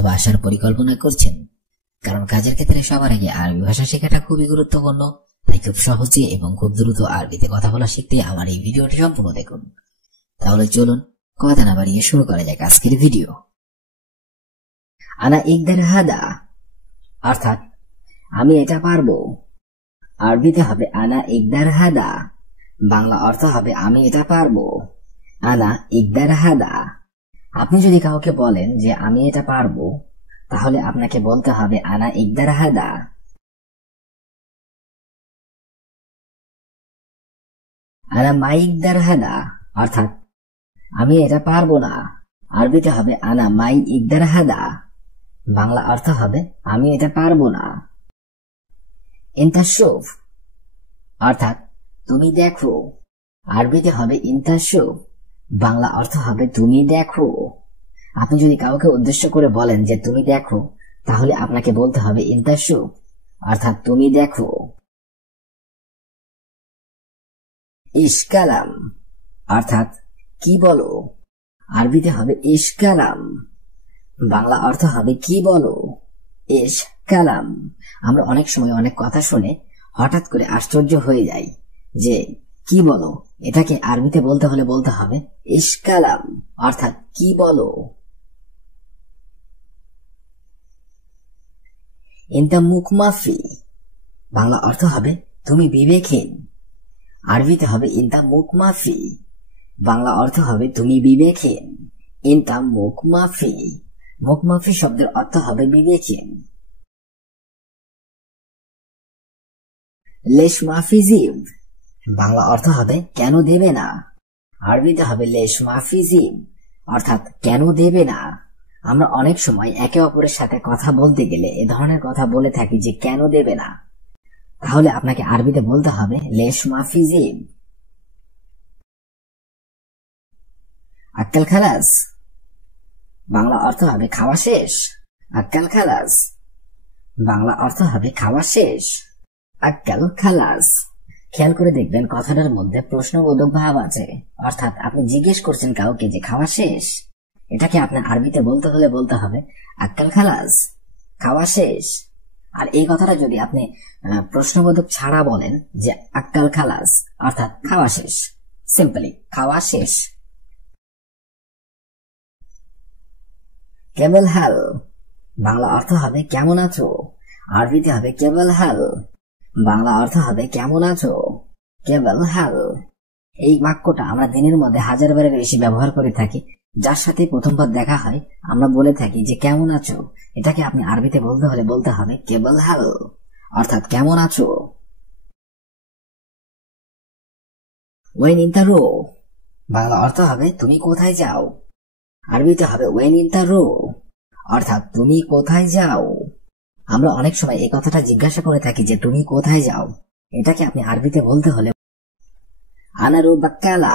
অথবা আসার পরিকল্পনা করছেন, কারণ কাজের ক্ষেত্রে সবার আগে আরবি ভাষা শেখাটা খুবই গুরুত্বপূর্ণ। তাই খুব সহজে এবং খুব দ্রুত আরবিতে কথা বলা শিখতে আমার এই ভিডিওটি সম্পূর্ণ দেখুন। তাহলে চলুন কথা না বাড়িয়ে শুরু করা যাক আজকের ভিডিও। আনা ইকদার হাদা অর্থাৎ আমি এটা পারবো। আরবিতে হবে আনা ইকদার হাদা, বাংলা অর্থ হবে আমি এটা পারবো। আনা ইকদার হাদা। আপনি যদি কাউকে বলেন যে আমি এটা পারবো, তাহলে আপনাকে বলতে হবে আনা ইকদার হাদা। আনা মা ইকদার হাদা অর্থাৎ আমি এটা পারবো না। আরবিতে হবে আনা মাই ইকদার হাদা, বাংলা অর্থ হবে আমি এটা পারবো না। ইনতা শুফ অর্থাৎ তুমি দেখো। আরবিতে হবে ইনতা শুফ, বাংলা অর্থ হবে তুমি দেখো। আপনি যদি কাউকে উদ্দেশ্য করে বলেন যে তুমি দেখো, তাহলে আপনাকে বলতে হবে ইনতা শুফ অর্থাৎ তুমি দেখো। ইশকালাম অর্থাৎ কি বলো। আরবিতে হবে ইশকালাম, বাংলা অর্থ হবে কি বলো। ইশ কালাম। আমরা অনেক সময় অনেক কথা শুনে হঠাৎ করে আশ্চর্য হয়ে যাই যে কি বলো, এটাকে আরবিতে বলতে হলে বলতে হবে ইশ কালাম অর্থাৎ কি বলো। ইনতা মুখ মাফি, বাংলা অর্থ হবে তুমি বিবেকহীন। আরবিতে হবে ইনতা মুখ মাফি, বাংলা অর্থ হবে তুমি বিবেকহীন। ইনতা মুখ মাফি। মুখ মাফি শব্দের অর্থ হবে বিবেকহীন। লেশ মাফি জিব, বাংলা অর্থ হবে কেন দেবে না। আরবিতে হবে লেশ মাফি জিব অর্থাৎ কেন দেবে না। আমরা অনেক সময় একে অপরের সাথে কথা বলতে গেলে এ ধরনের কথা বলে থাকি যে কেন দেবে না, তাহলে আপনাকে আরবিতে বলতে হবে লেশ মাফি জিব। আক্কাল খালাস, বাংলা অর্থ হবে খাওয়া শেষ। আক্কাল খালাস, বাংলা অর্থ হবে খাওয়া শেষ। আক্কাল খালাস। খেয়াল করে দেখবেন কথাটার মধ্যে প্রশ্নবোধক ভাব আছে, অর্থাৎ আপনি জিজ্ঞেস করছেন কাউকে যে খাওয়া শেষ। এটাকে আপনার আরবিতে বলতে হলে বলতে হবে আক্কাল খালাস, খাওয়া শেষ। আর এই কথাটা যদি আপনি প্রশ্নবোধক ছাড়া বলেন যে আক্কাল খালাস অর্থাৎ খাওয়া শেষ, সিম্পলি খাওয়া শেষ। কেবল হাল, বাংলা অর্থ হবে কেমন আছো। আরবিতে হবে কেবল হাল, বাংলা অর্থ হবে কেমন আছো। কেবল হাল। এই বাক্যটা আমরা দিনের মধ্যে হাজারবারের বেশি ব্যবহার করে থাকি। যার সাথে প্রথমবার দেখা হয় আমরা বলে থাকি যে কেমন আছো। এটাকে আপনি আরবিতে বলতে হলে বলতে হবে কেবল হাল অর্থাৎ কেমন আছো। ওয়েন ইনতা রো, বাংলা অর্থ হবে তুমি কোথায় যাও। আরবিতে হবে ওয়েন ইনতা রো অর্থাৎ তুমি কোথায় যাও। আমরা অনেক সময় এই কথাটা জিজ্ঞাসা করে থাকি যে তুমি কোথায় যাও। এটাকে আপনি আরবিতে বলতে হলে আনা রো বাক্কালা,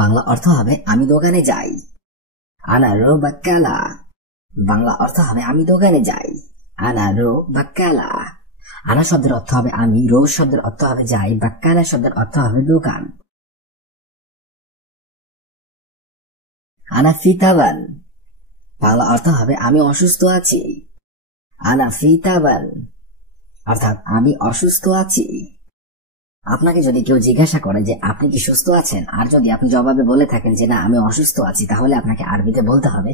বাংলা অর্থ হবে আমি দোকানে যাই। আনা রো বাক্কালা, বাংলা অর্থ হবে আমি দোকানে যাই। আনা রো বাক্কালা। আনা শব্দের অর্থ হবে আমি, রো শব্দের অর্থ হবে যাই, বাক্কালা শব্দের অর্থ হবে দোকান। আনা ফিতাবান, বাংলা অর্থ হবে আমি অসুস্থ আছি। আনা ফিতাবান অর্থাৎ আমি অসুস্থ আছি। আপনাকে যদি কেউ জিজ্ঞাসা করে যে আপনি কি সুস্থ আছেন, আর যদি আপনি জবাবে বলে থাকেন যে না আমি অসুস্থ আছি, তাহলে আপনাকে আরবিতে বলতে হবে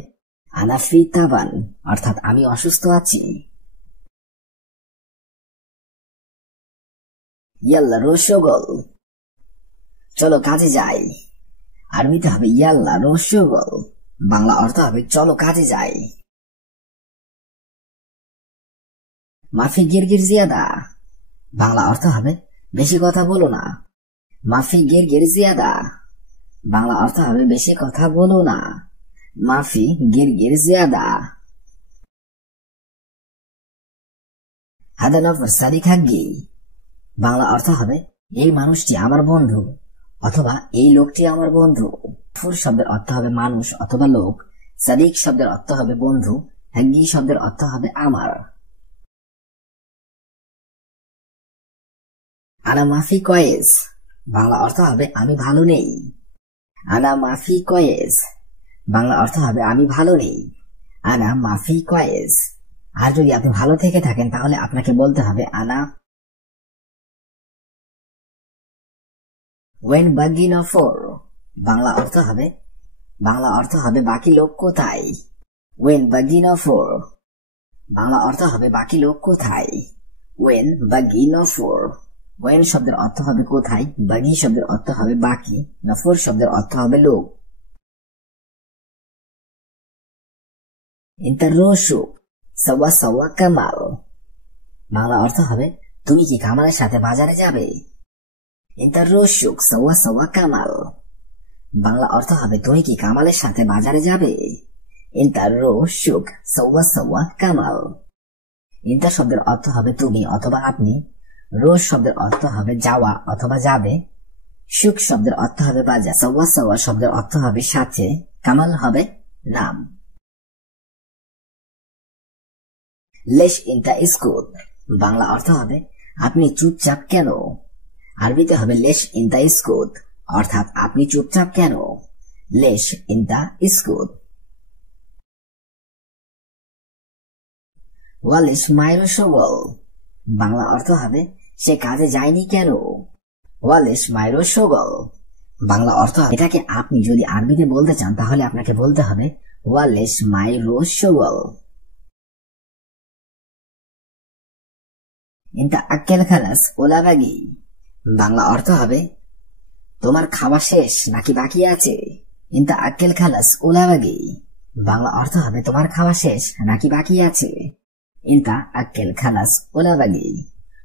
আনা ফিতাবান অর্থাৎ আমি অসুস্থ আছি। ইয়াল্লা রো শগল, চলো কাজে যাই। আরবিতে হবে ইয়াল্লা রো শগল, বাংলা অর্থ হবে চলো কাজে যাই। মাফি গিরগির জিয়াদা, বাংলা অর্থ হবে বেশি কথা বলো না। মাফি গিরগির জিয়াদা, বাংলা অর্থ হবে বেশি কথা বলো না। মাফি গিরগির জিয়াদা। হাদা নফর সাদিক হাগ্গি, বাংলা অর্থ হবে এই মানুষটি আমার বন্ধু অথবা এই লোকটি আমার বন্ধু। ফুর শব্দের অর্থ হবে মানুষ অথবা লোক। সাদিক শব্দের অর্থ হবে বন্ধু। হাগ্গি শব্দের অর্থ হবে আমার। আনা মাফি কয়েস, বাংলা অর্থ হবে আমি ভালো নেই। আনা মাফি কয়েস, বাংলা অর্থ হবে আমি ভালো নেই। আনা মাফি কয়েস। আর যদি আপনি ভালো থেকে থাকেন তাহলে আপনাকে বলতে হবে আনা। ওয়েন বাগিনা ফোর, বাংলা অর্থ হবে বাকি লোক কোথায়। ওয়েন বাগিনা ফোর, বাংলা অর্থ হবে বাকি লোক কোথায়। ওয়েন বাগিনা ফোর, ওয়েন শব্দের অর্থ হবে কোথায়, বাগি শব্দের অর্থ হবে বাকি, নফর শব্দের অর্থ হবে লোক। ইন্টারোশুক সাওয়া সাওয়া কামাল, বাংলা অর্থ হবে তুমি কি কামালের সাথে বাজারে যাবে। ইন্টারোশুক সাওয়া সাওয়া কামাল, বাংলা অর্থ হবে তুমি কি কামালের সাথে বাজারে যাবে। ইন্টারোশুক সাওয়া সাওয়া কামাল, ইন্টা শব্দের অর্থ হবে তুমি অথবা আপনি, রোজ শব্দের অর্থ হবে যাওয়া অথবা যাবে, সুখ শব্দের অর্থ হবে বাজার, সাওয়া সাওয়া শব্দের অর্থ হবে সাথে, কামাল হবে নাম। লেশ ইন্টা স্কুল, বাংলা অর্থ হবে আপনি চুপচাপ কেন। আরবিতে হবে লেশ ইন্টা স্কুল, অর্থাৎ আপনি চুপচাপ কেন। লেশ ইন্টা স্কুল। ওয়ালিশ মাইরো শোগল, বাংলা অর্থ হবে সে কাজে যায়নি কেন। ওয়ালিশ মাইরো শোগল, বাংলা অর্থ এটাকে আপনি যদি আরবিতে বলতে চান তাহলে আপনাকে বলতে হবে ওয়ালিশ মাইরো শোগল। ইন্টা আক্কেল খালাস ওলাবাগি, বাংলা অর্থ হবে তোমার খাওয়া শেষ নাকি বাকি আছে। ইন্টা আক্কেল খালাস ওলাবাগি, বাংলা অর্থ হবে তোমার খাওয়া শেষ নাকি বাকি আছে। ইন্টা আক্কেল খালাস ওলাবাগি,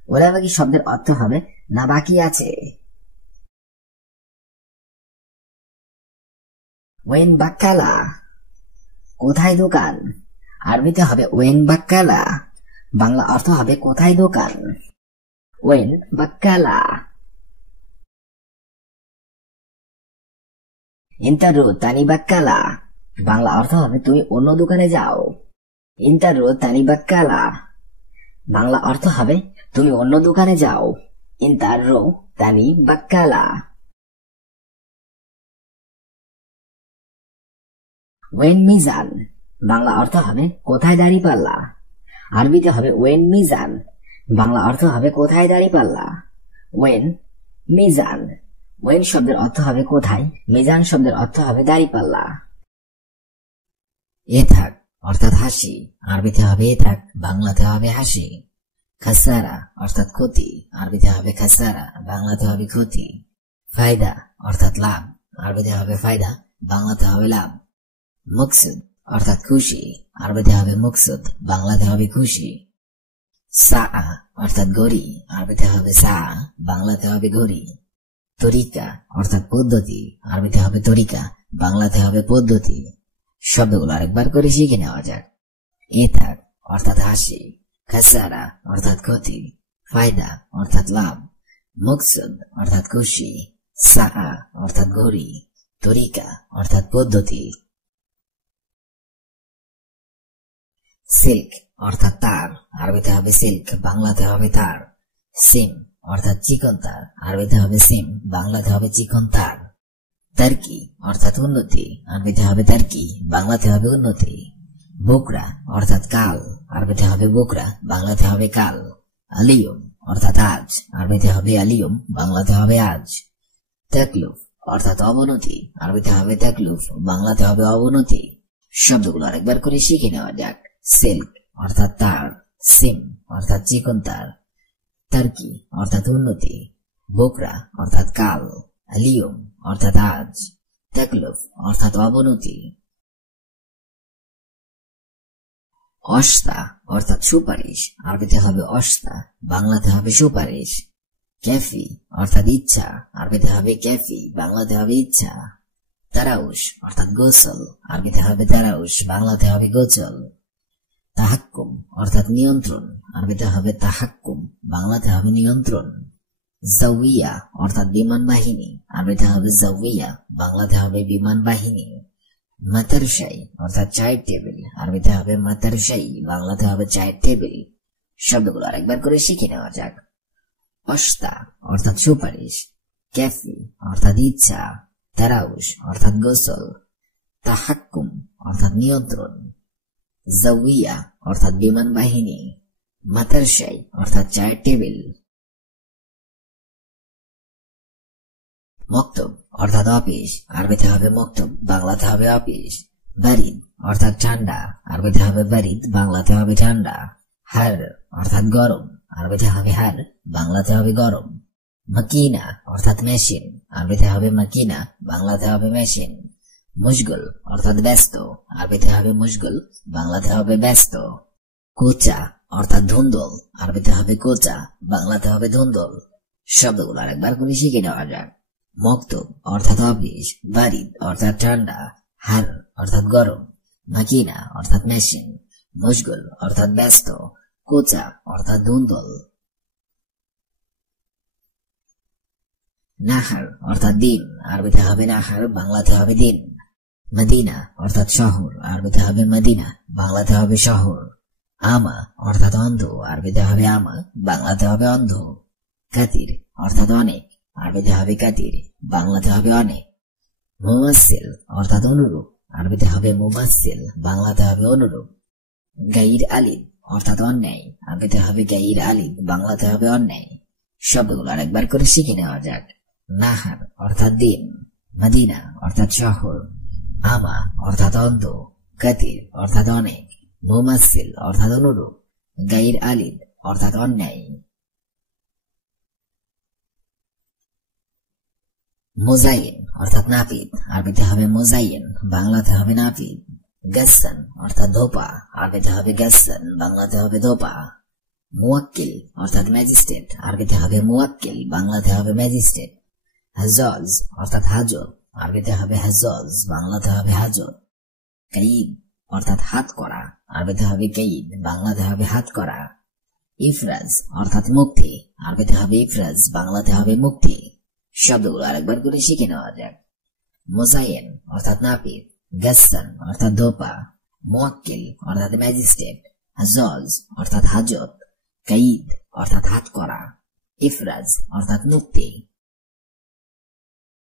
ওলাবাগি শব্দের অর্থ হবে না বাকি আছে। ওয়েন বাক্কালা, কোথায় দোকান। আরবিতে হবে ওয়েন বাক্কালা, বাংলা অর্থ হবে কোথায় দোকান। ওয়েন বাক্কালা। ইন্টারো তানি বাক্কালা, বাংলা অর্থ হবে তুমি অন্য দোকানে যাও। ইন্টারো তানি বাক্কালা, বাংলা অর্থ হবে তুমি অন্য দোকানে যাও। ইন্টারো তানি বাক্কালা। ওয়েন মিজান, বাংলা অর্থ হবে কোথায় দাঁড়িপাল্লা। আরবিতে হবে ওয়েন মিজান, বাংলা অর্থ হবে কোথায় দাঁড়িপাল্লা। ওয়েন মিজান, ওয়েন শব্দের অর্থ হবে কোথায়, মিজান শব্দের অর্থ হবে দাঁড়িপাল্লা। এ থাক অর্থাৎ হাসি, আরবিতে হবে এ থাক, বাংলাতে হবে হাসি। খাসারা অর্থাৎ ক্ষতি, আরবিতে হবে খাসারা, বাংলাতে হবে ক্ষতি। ফায়দা অর্থাৎ লাভ, আরবিতে হবে ফায়দা, বাংলাতে হবে লাভ। মকসুদ অর্থাৎ খুশি, আরবিতে হবে মকসুদ, বাংলাতে হবে খুশি। সা অর্থাৎ ঘড়ি, আরবিতে হবে সা, বাংলাতে হবে ঘড়ি। তরিকা অর্থাৎ পদ্ধতি, আরবিতে হবে তরিকা, বাংলাতে হবে পদ্ধতি। শব্দগুলো আরেকবার করে শিখে নেওয়া যাক। এ থাক অর্থাৎ হাসি, খাসারা অর্থাৎ ক্ষতি, ফায়দা অর্থাৎ লাভ, মকসুদ অর্থাৎ খুশি, সা অর্থাৎ ঘড়ি, তরিকা অর্থাৎ পদ্ধতি। সিল্ক অর্থাৎ তার, আরবিতে হবে সিল্ক, বাংলাতে হবে তার। সিম অর্থাৎ চিকন তার, আরবিতে হবে সিম, বাংলাতে হবে চিকন তার। তার্কি অর্থাৎ উন্নতি, আরবিতে হবে তার্কি, বাংলাতে হবে উন্নতি। বুকরা অর্থাৎ কাল, আরবিতে হবে বুকরা, বাংলাতে হবে কাল। আলিয়ম অর্থাৎ আজ, আরবিতে হবে আলিয়ম, বাংলাতে হবে আজ। তাকলুফ অর্থাৎ অবনতি, আরবিতে হবে তাকলুফ, বাংলাতে হবে অবনতি। শব্দগুলো আরেকবার করে শিখে নেওয়া যাক। সিল্ক অর্থাৎ তার, সিম অর্থাৎ চিকন তার, তার্কি অর্থাৎ উন্নতি, বোকরা অর্থাৎ কাল, আলিয়ম অর্থাৎ আজ, তাকলুফ অর্থাৎ অবনতি। অস্তা অর্থাৎ সুপারিশ, আরবিতে হবে অস্তা, বাংলাতে হবে সুপারিশ। ক্যাফি অর্থাৎ ইচ্ছা, আরবিতে হবে ক্যাফি, বাংলাতে হবে ইচ্ছা। তারাউশ অর্থাৎ গোসল, আরবিতে হবে তারাউশ, বাংলাতে হবে গোসল। তাহাক্কুম অর্থাৎ নিয়ন্ত্রণ, আরবিতে হবে তাহাক্কুম, বাংলাতে হবে নিয়ন্ত্রণ। জাউইয়া অর্থাৎ বিমান বাহিনী, আরবিতে হবে জাউইয়া, বাংলাতে হবে বিমান বাহিনী। মাতারসাই অর্থাৎ চায়ের টেবিল, আরবিতে হবে মাতারসাই, বাংলাতে হবে চায়ের টেবিল। শব্দগুলো আরেকবার করে শিখে নেওয়া যাক। অস্তা অর্থাৎ সুপারিশ, ক্যাফি অর্থাৎ ইচ্ছা, তারাউশ অর্থাৎ গোসল, তাহাক্কুম অর্থাৎ নিয়ন্ত্রণ। জাউইয়া অর্থাৎ বিমান বাহিনী, মাতারশাই অর্থাৎ চায়ের টেবিল, মক্তব অর্থাৎ অফিস, আরবিতে হবে মক্তব, বাংলাতে হবে অফিস। বারিদ অর্থাৎ ঠান্ডা, আরবিতে হবে বারিদ, বাংলাতে হবে ঠান্ডা। হার অর্থাৎ গরম, আরবিতে হবে হার, বাংলাতে হবে গরম। মাকিনা অর্থাৎ মেশিন, আরবিতে হবে মাকিনা, বাংলাতে হবে মেশিন। মুশগুল অর্থাৎ ব্যস্ত, আরবিতে হবে মুশগুল, বাংলাতে হবে ব্যস্ত। কোচা অর্থাৎ ধুন্দল, আরবিতে হবে কোচা, বাংলাতে হবে ধুন্দল। শব্দগুলো আরেকবার করে শিখে নেওয়া যাক। মক্তব অর্থাৎ অফিস, বারিদ অর্থাৎ ঠান্ডা, হার অর্থাৎ গরম, মাকিনা অর্থাৎ মেশিন, মুশগুল অর্থাৎ ব্যস্ত, কোচা অর্থাৎ ধুন্দল। নাহার অর্থাৎ দিন, আরবিতে হবে নাহার, বাংলাতে হবে দিন। মদিনা অর্থাৎ শহর, আরবিতে হবে মদিনা, বাংলাতে হবে শহর। আমা অর্থাৎ অন্ধ, আরবিতে হবে আমা, বাংলাতে হবে অন্ধ। কাতির অর্থাৎ অনেক, আরবিতে হবে কাতির, বাংলাতে হবে অনেক। মুমাসসিল অর্থাৎ অনুরূপ, আরবিতে হবে মুমাসসিল, বাংলাতে হবে অনুরূপ। গাইর আলিদ অর্থাৎ অন্যায়, আরবিতে হবে গাইর আলিদ, বাংলাতে হবে অন্যায়। শব্দগুলো আরেকবার করে শিখে নেওয়া যাক। নাহার অর্থাৎ দিন, মদিনা অর্থাৎ শহর, আমা অর্থাৎ অন্ধ, কাতির অর্থাৎ অনেক, মুমাসসিল অর্থাৎ অনুরূপ, গাইর আলিদ অর্থাৎ অন্যায়। মুজাইন অর্থাৎ নাপিত, আরবিতে হবে মুজাইন, বাংলাতে হবে নাপিত। গাসসান অর্থাৎ ধোপা, আরবিতে হবে গাসসান, বাংলাতে হবে ধোপা। মুওয়াক্কিল অর্থাৎ ম্যাজিস্ট্রেট, আরবিতে হবে মুওয়াক্কিল, বাংলাতে হবে ম্যাজিস্ট্রেট। হাজজ অর্থাৎ হাজত, আরবিতে হবে হাজজ, বাংলাতে হবে হাজত। কাইদ অর্থাৎ হাত করা, আরবিতে হবে কাইদ, বাংলাতে হবে হাত করা। ইফরাজ অর্থাৎ মুক্তি, আরবিতে হবে ইফরাজ, বাংলাতে হবে মুক্তি। শব্দগুলো আরেকবার করে শিখে নেওয়া যাক। মুজাইন অর্থাৎ নাপিত, গাসসান অর্থাৎ ধোপা, মুওয়াক্কিল অর্থাৎ ম্যাজিস্ট্রেট, হাজজ অর্থাৎ হাজত, কাইদ অর্থাৎ হাত করা, ইফরাজ অর্থাৎ মুক্তি।